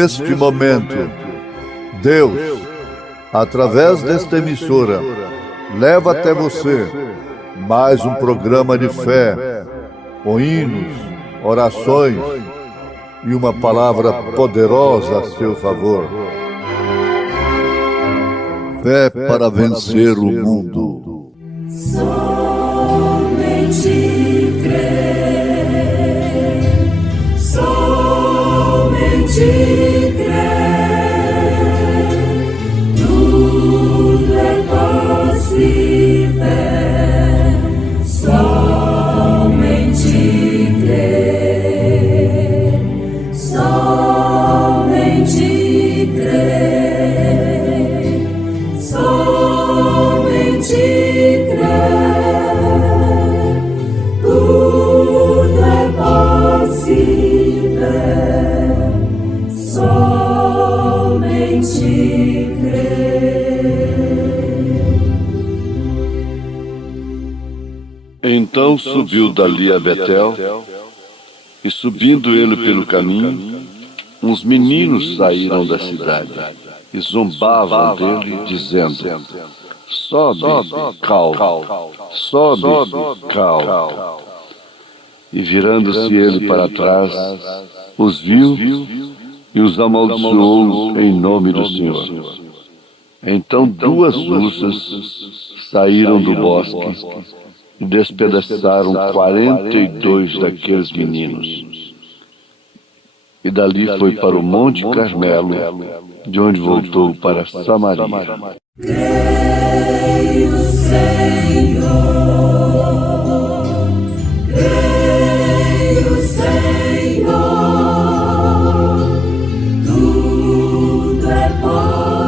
Neste momento, Deus, através desta emissora, leva até você mais um programa de fé, com hinos, orações e uma palavra poderosa a seu favor. Fé para vencer o mundo. Somente crer, somente crer, tudo é possível, somente crer, somente crer, somente crer, tudo é possível, somente crer. Então subiu dali a Betel, e subindo ele pelo caminho, uns meninos saíram da cidade e zombavam dele, dizendo: sobe, cal, sobe, cal. E virando-se ele para trás, os viu e os amaldiçoou em nome do Senhor. Então 2 ursas saíram do bosque e despedaçaram 42 daqueles meninos. E dali foi para o Monte Carmelo, de onde voltou para Samaria. Creio, Senhor, creio, Senhor, tudo é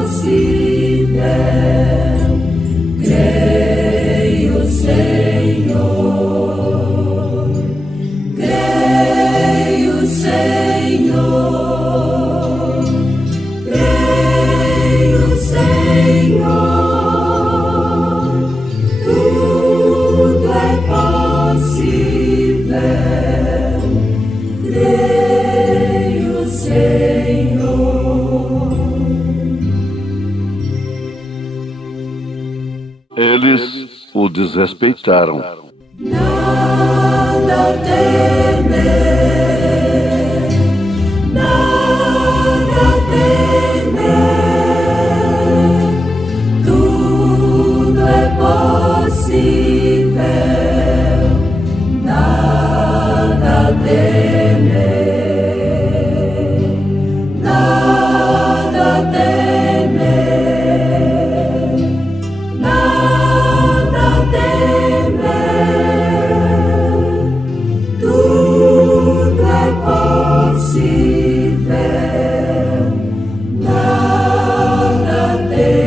possível. Creio, Senhor, creio, Senhor, creio, Senhor, tudo é possível. Creio, Senhor. Eles o desrespeitaram. Nada temer, nada temer, tudo é possível. Nada temer, nada temer, nada temer, tudo é possível, nada temer.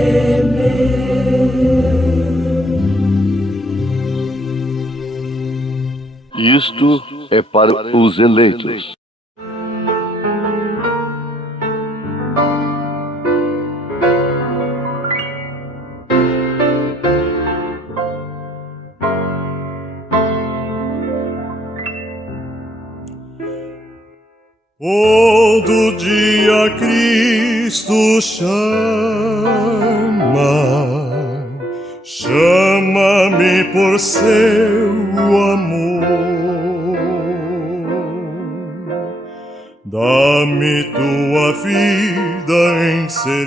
Isto é para os eleitos. Todo dia Cristo chama, chama-me por seu amor. Dá-me tua vida em serviço,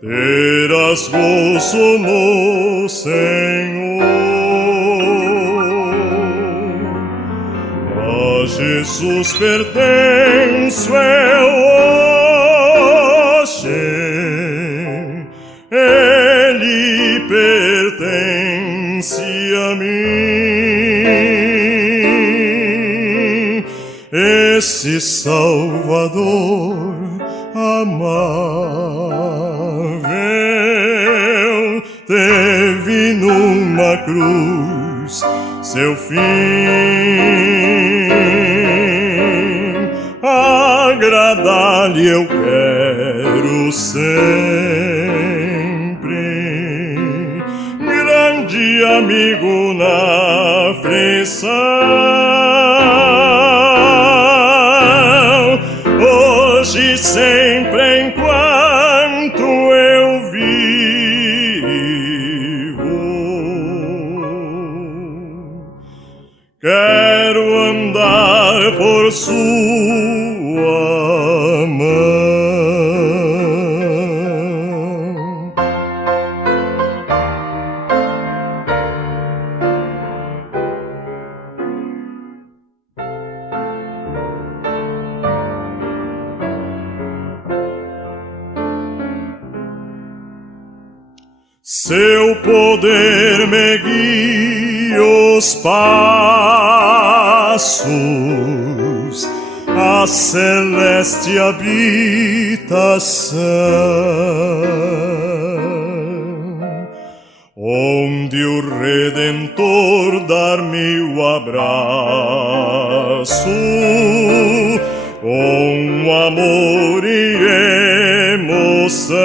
terás gozo no Senhor. A Jesus pertenço eu hoje, Ele pertence a mim. Esse Salvador amável teve numa cruz seu fim. Agradar-lhe eu quero sempre, grande amigo na aflição. sempre enquanto eu vivo, quero andar por sua mão. Seu poder me guia os passos à celeste habitação, onde o Redentor dar-me o abraço com amor e emoção.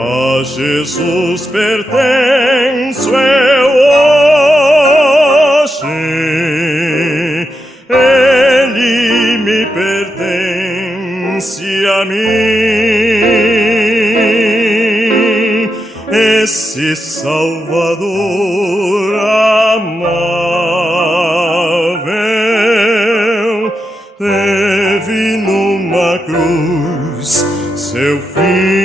A Jesus pertenço eu hoje, Ele me pertence a mim, esse Salvador amável teve numa cruz seu fim.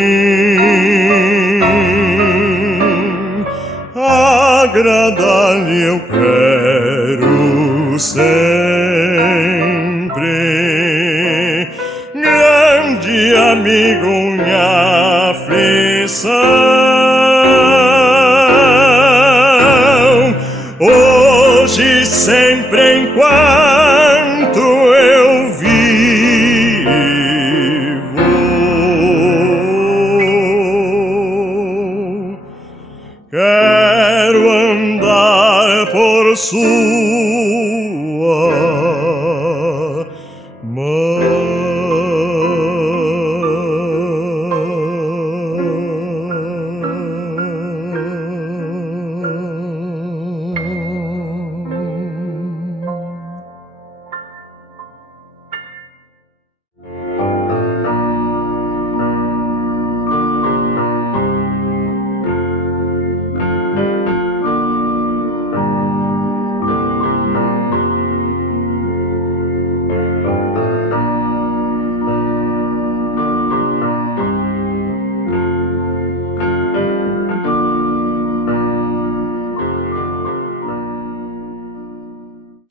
Agradar-lhe eu quero sempre, grande amigo em aflição. Hoje, sempre, enquanto eu vivo, quero andar por sua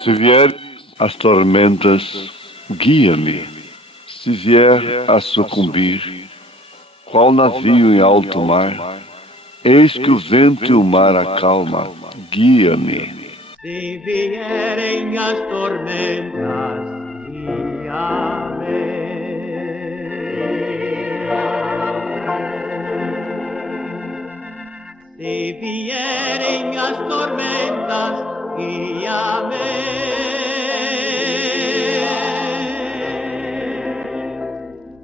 Se vier as tormentas, guia-me. Se vier a sucumbir, qual navio em alto mar, eis que o vento e o mar acalma, guia-me. Se vierem as tormentas, guia-me. Se vierem as tormentas, guia-me.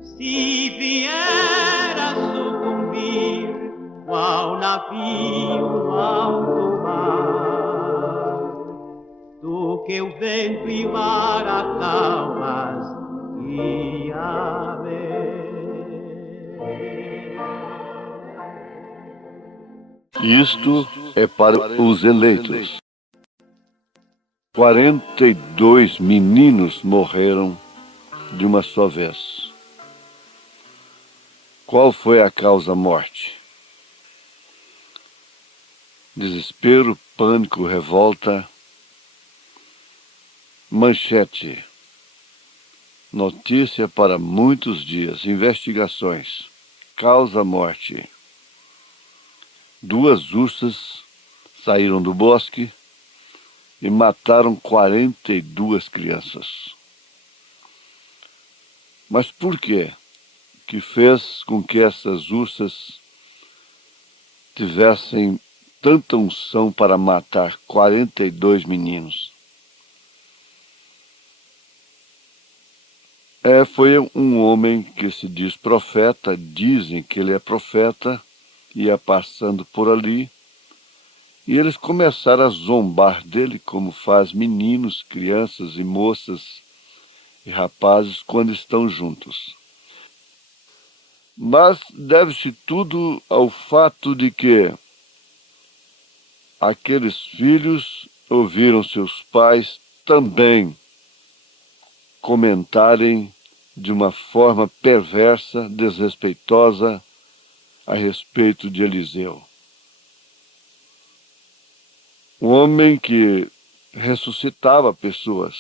Se vier a sucumbir, qual navio alto mar, tu que o vento e o mar acalmas, guia-me. Isto é para os eleitos. 42 meninos morreram de uma só vez. Qual foi a causa-morte? Desespero, pânico, revolta. Manchete. Notícia para muitos dias. Investigações. Causa-morte. 2 ursas saíram do bosque e mataram 42 crianças. Mas por quê? Que fez com que essas ursas tivessem tanta unção para matar 42 meninos? Foi um homem que se diz profeta, dizem que ele é profeta, ia passando por ali, e eles começaram a zombar dele, como faz meninos, crianças e moças e rapazes quando estão juntos. Mas deve-se tudo ao fato de que aqueles filhos ouviram seus pais também comentarem de uma forma perversa, desrespeitosa, a respeito de Eliseu. Um homem que ressuscitava pessoas,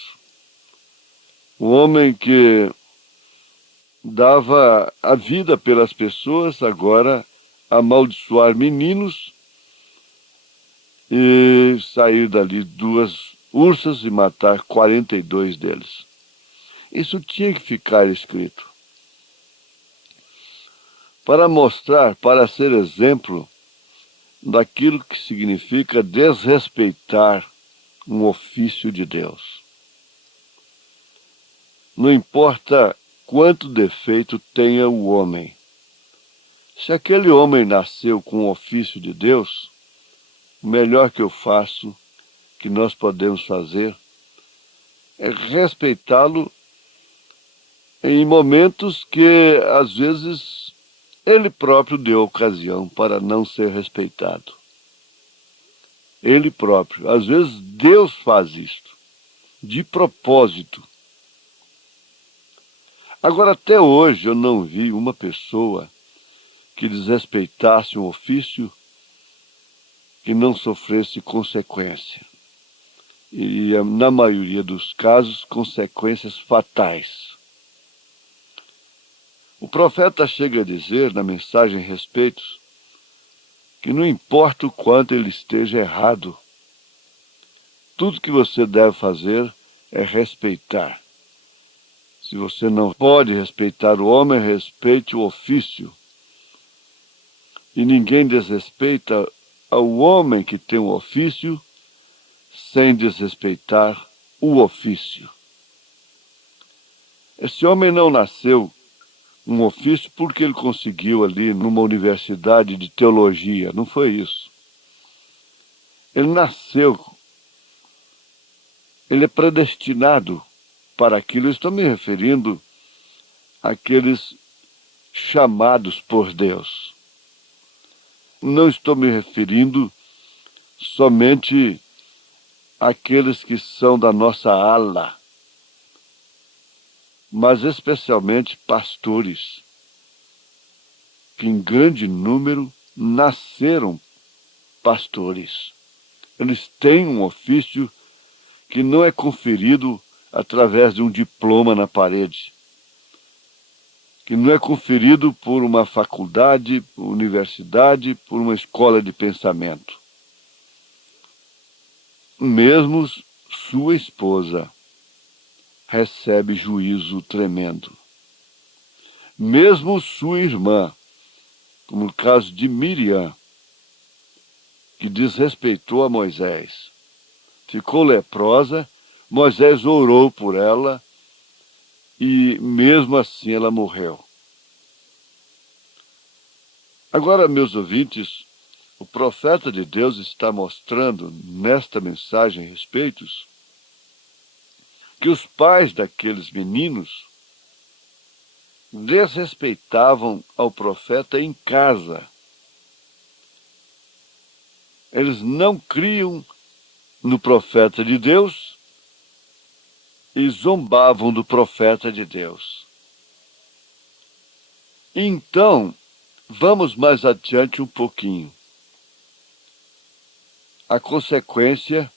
um homem que dava a vida pelas pessoas, agora amaldiçoar meninos e sair dali 2 ursas e matar 42 deles. Isso tinha que ficar escrito para mostrar, para ser exemplo daquilo que significa desrespeitar um ofício de Deus. Não importa quanto defeito tenha o homem, se aquele homem nasceu com o ofício de Deus, o melhor que eu faço, que nós podemos fazer, é respeitá-lo em momentos que, às vezes, ele próprio deu ocasião para não ser respeitado. Ele próprio. Às vezes, Deus faz isto, de propósito. Agora, até hoje, eu não vi uma pessoa que desrespeitasse um ofício que não sofresse consequência. E, na maioria dos casos, consequências fatais. O profeta chega a dizer, na mensagem Respeitos, que não importa o quanto ele esteja errado, tudo que você deve fazer é respeitar. Se você não pode respeitar o homem, respeite o ofício. E ninguém desrespeita ao homem que tem um ofício sem desrespeitar o ofício. Esse homem não nasceu um ofício porque ele conseguiu ali numa universidade de teologia. Não foi isso. Ele nasceu, ele é predestinado para aquilo. Eu estou me referindo àqueles chamados por Deus. Não estou me referindo somente àqueles que são da nossa ala, mas especialmente pastores, que em grande número nasceram pastores. Eles têm um ofício que não é conferido através de um diploma na parede, que não é conferido por uma faculdade, por universidade, por uma escola de pensamento. Mesmo sua esposa recebe juízo tremendo. Mesmo sua irmã, como no caso de Miriam, que desrespeitou a Moisés, ficou leprosa, Moisés orou por ela e mesmo assim ela morreu. Agora, meus ouvintes, o profeta de Deus está mostrando nesta mensagem Respeitos que os pais daqueles meninos desrespeitavam ao profeta em casa. Eles não criam no profeta de Deus e zombavam do profeta de Deus. Então, vamos mais adiante um pouquinho. A consequência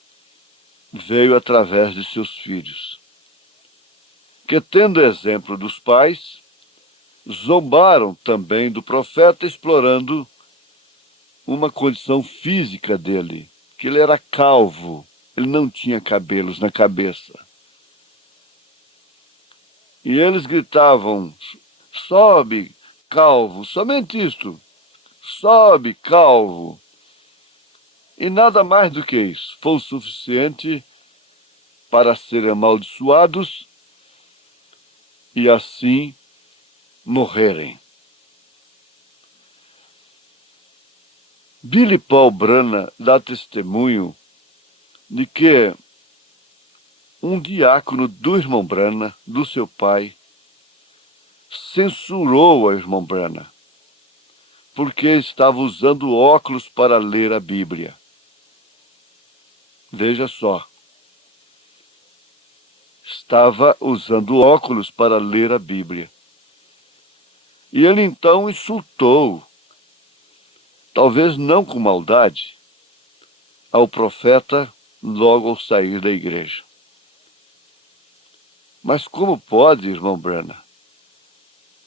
veio através de seus filhos, que, tendo exemplo dos pais, zombaram também do profeta, explorando uma condição física dele, que ele era calvo, ele não tinha cabelos na cabeça. E eles gritavam: sobe, calvo, somente isto, sobe, calvo. E nada mais do que isso foi o suficiente para serem amaldiçoados e assim morrerem. Billy Paul Brana dá testemunho de que um diácono do irmão Brana, do seu pai, censurou a irmã Brana, porque estava usando óculos para ler a Bíblia. Veja só. Estava usando óculos para ler a Bíblia. E ele então insultou, talvez não com maldade, ao profeta logo ao sair da igreja. Mas como pode, irmão Brana,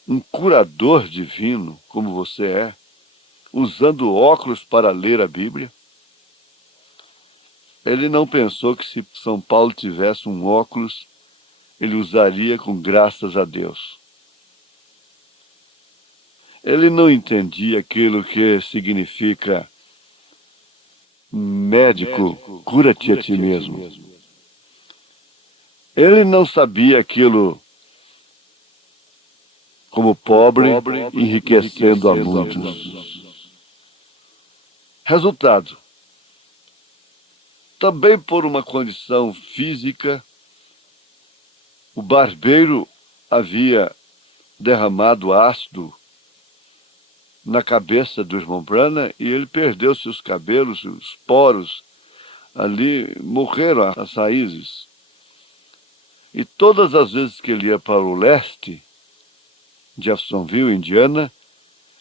um curador divino como você é, usando óculos para ler a Bíblia? Ele não pensou que se São Paulo tivesse um óculos, ele usaria com graças a Deus. Ele não entendia aquilo que significa médico, cura-te a ti mesmo. Ele não sabia aquilo como pobre, enriquecendo a muitos. Resultado, também por uma condição física, o barbeiro havia derramado ácido na cabeça do irmão Brana e ele perdeu seus cabelos, os poros ali morreram as raízes. E todas as vezes que ele ia para o leste, Jeffersonville, Indiana,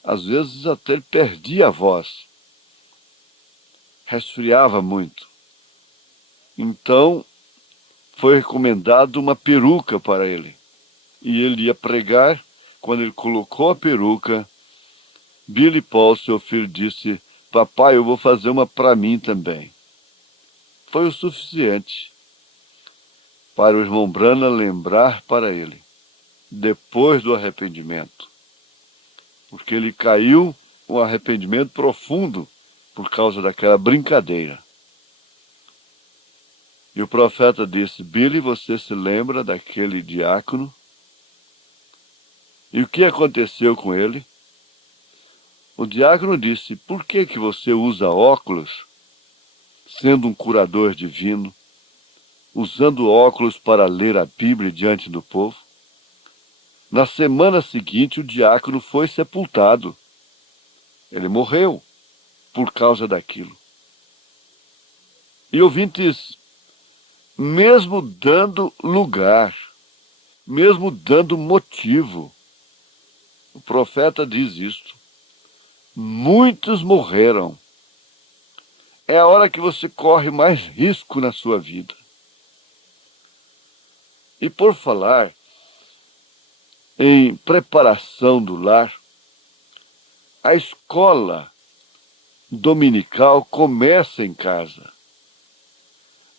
às vezes até ele perdia a voz, resfriava muito. Então, foi recomendado uma peruca para ele. E ele ia pregar. Quando ele colocou a peruca, Billy Paul, seu filho, disse: papai, eu vou fazer uma para mim também. Foi o suficiente para o irmão Brana lembrar para ele, depois do arrependimento. Porque ele caiu um arrependimento profundo por causa daquela brincadeira. E o profeta disse: Billy, você se lembra daquele diácono? E o que aconteceu com ele? O diácono disse: por que você usa óculos, sendo um curador divino, usando óculos para ler a Bíblia diante do povo? Na semana seguinte, o diácono foi sepultado. Ele morreu por causa daquilo. E ouvintes, mesmo dando lugar, mesmo dando motivo, o profeta diz isto: muitos morreram. É a hora que você corre mais risco na sua vida. E por falar em preparação do lar, a escola dominical começa em casa.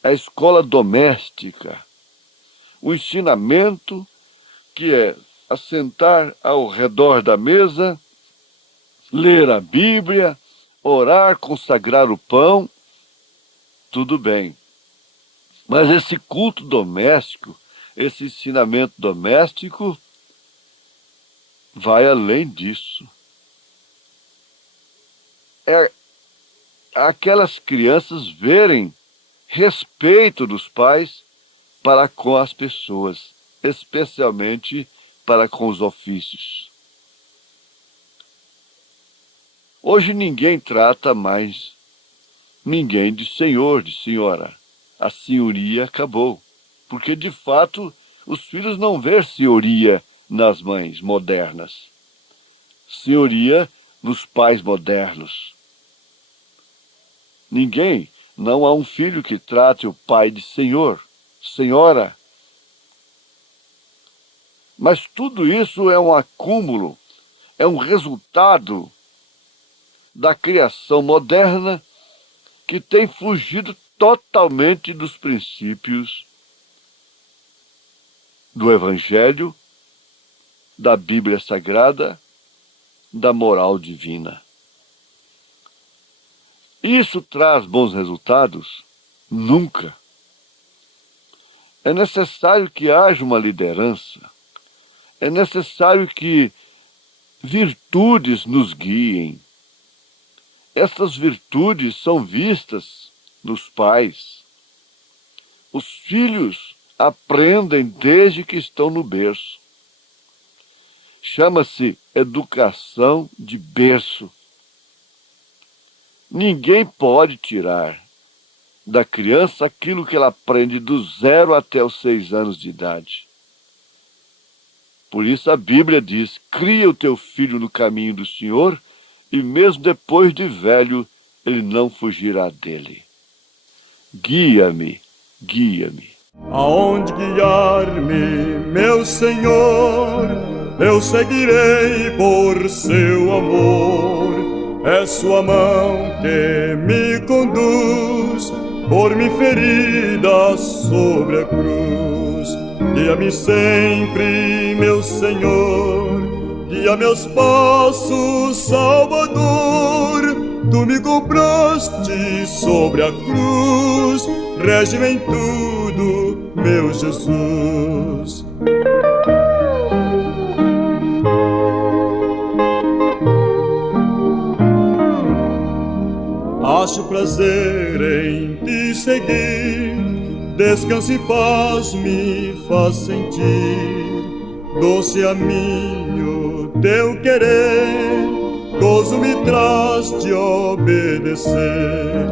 A escola doméstica, o ensinamento que é assentar ao redor da mesa, ler a Bíblia, orar, consagrar o pão, tudo bem. Mas esse culto doméstico, esse ensinamento doméstico, vai além disso. É aquelas crianças verem respeito dos pais para com as pessoas, especialmente para com os ofícios. Hoje ninguém trata mais ninguém de senhor, de senhora. A senhoria acabou, porque de fato os filhos não vêem senhoria nas mães modernas, senhoria nos pais modernos. Não há um filho que trate o pai de senhor, senhora. Mas tudo isso é um acúmulo, é um resultado da criação moderna que tem fugido totalmente dos princípios do Evangelho, da Bíblia Sagrada, da moral divina. Isso traz bons resultados? Nunca. É necessário que haja uma liderança. É necessário que virtudes nos guiem. Essas virtudes são vistas nos pais. Os filhos aprendem desde que estão no berço. Chama-se educação de berço. Ninguém pode tirar da criança aquilo que ela aprende do 0 até os 6 anos de idade. Por isso a Bíblia diz: cria o teu filho no caminho do Senhor, e mesmo depois de velho, ele não fugirá dele. Guia-me, guia-me. Aonde guiar-me, meu Senhor, eu seguirei por seu amor. É sua mão que me conduz, por mim ferida sobre a cruz. Guia-me sempre, meu Senhor, guia meus passos, Salvador. Tu me compraste sobre a cruz, rege-me em tudo, meu Jesus. Acho prazer em te seguir, descanso e paz me faz sentir. Doce a mim o teu querer, gozo me traz de obedecer.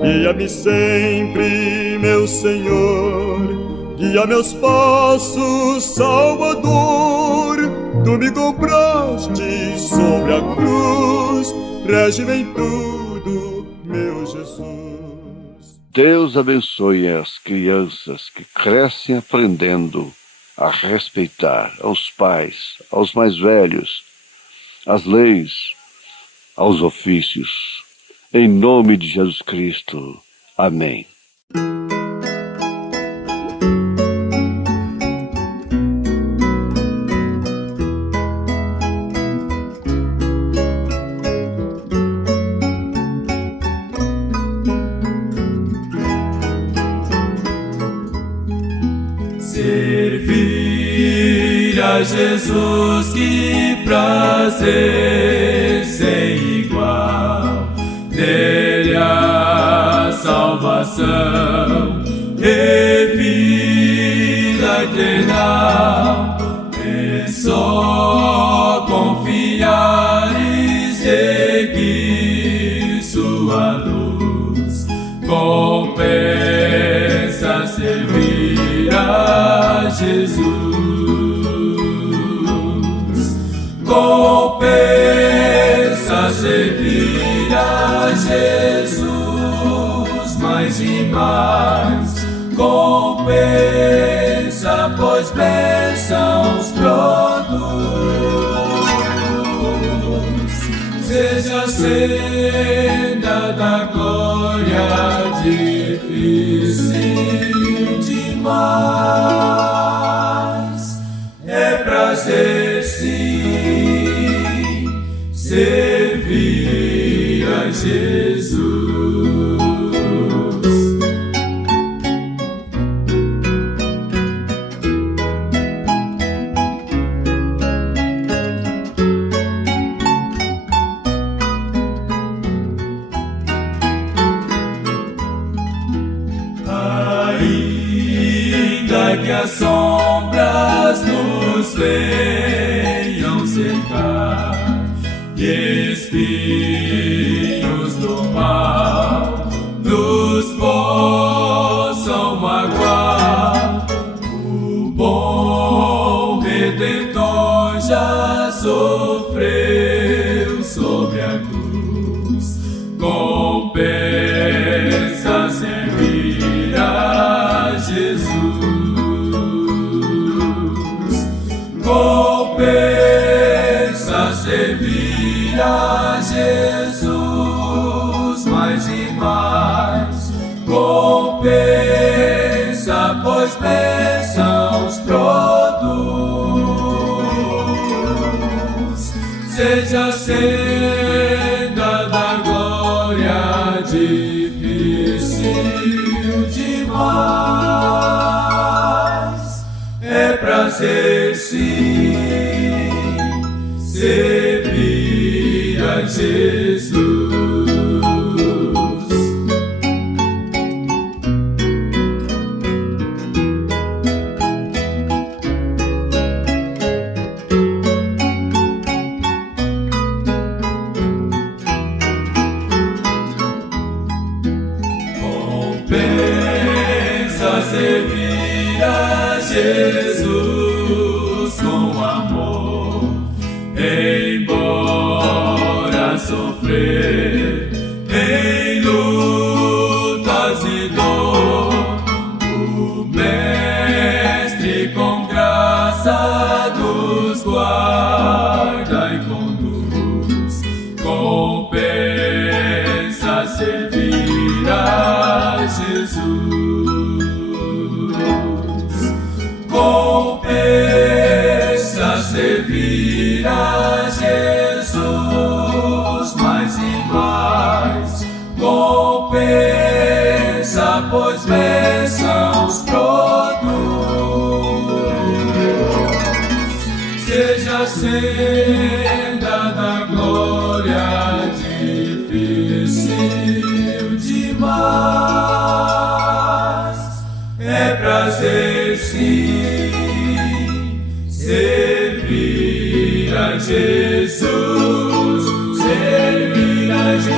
Guia-me sempre, meu Senhor, guia meus passos, Salvador. Tu me compraste sobre a cruz, rege-me em tudo, meu Jesus. Deus abençoe as crianças que crescem aprendendo a respeitar aos pais, aos mais velhos, às leis, aos ofícios. Em nome de Jesus Cristo. Amém. Servir a Jesus, que prazer sem igual, nele a salvação e vida eterna. É só confiar e seguir sua luz, compensa servir a Jesus. Compensa servir a Jesus mais e mais. Compensa, pois bênçãos produz. Seja a senda da glória difícil demais. É prazer sim servir a Jesus. Ainda que as sombras nos venham cercar e espinhos do mal nos possam magoar, o bom Redentor já sofreu sobre a cruz. Compensa servir a Jesus. Compensa servir a Jesus mais e mais. Compensa, pois bênçãos produz. Seja a senda da glória difícil demais. É prazer sim servir a Jesus. sofrer em lutas e dor, o Mestre com graça nos guarda e conduz. Compensa servir a Jesus. Compensa servir a Jesus mais e mais. Compensa, pois bênçãos produz. Seja a senda da glória difícil demais. É prazer sim servir a Jesus, servir a Jesus.